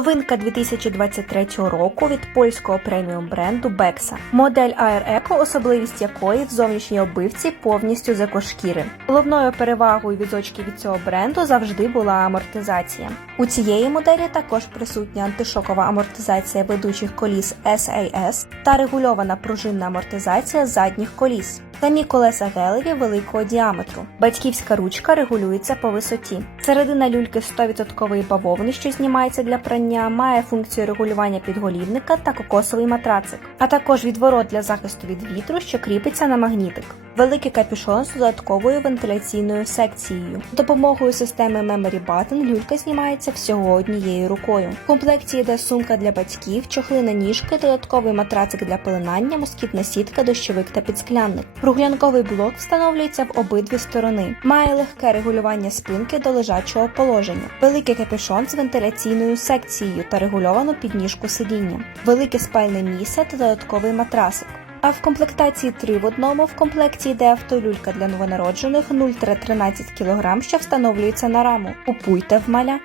Новинка 2023 року від польського преміум бренду Бекса. Модель Air Eco, особливість якої в зовнішній обивці повністю з екошкіри. Головною перевагою візочків від цього бренду завжди була амортизація. У цієї моделі також присутня антишокова амортизація ведучих коліс SAS та регульована пружинна амортизація задніх коліс. Самі колеса гелеві великого діаметру. Батьківська ручка регулюється по висоті. Середина люльки 100% бавовни, що знімається для прання, має функцію регулювання підголівника та кокосовий матрацик, а також відворот для захисту від вітру, що кріпиться на магнітик. Великий капюшон з додатковою вентиляційною секцією. Допомогою системи Memory Button люлька знімається всього однією рукою. В комплекті йде сумка для батьків, чохли на ніжки, додатковий матрацик для пеленання, москітна сітка, дощовик та підсклянник. Прогулянковий блок встановлюється в обидві сторони. Має легке регулювання спинки до лежачого положення. Великий капюшон з вентиляційною секцією та регульовану підніжку сидіння. Велике спальне місце та додатковий матрасик. А в комплектації 3 в одному в комплекті йде автолюлька для новонароджених 0-13 кг, що встановлюється на раму. Купуйте в маля.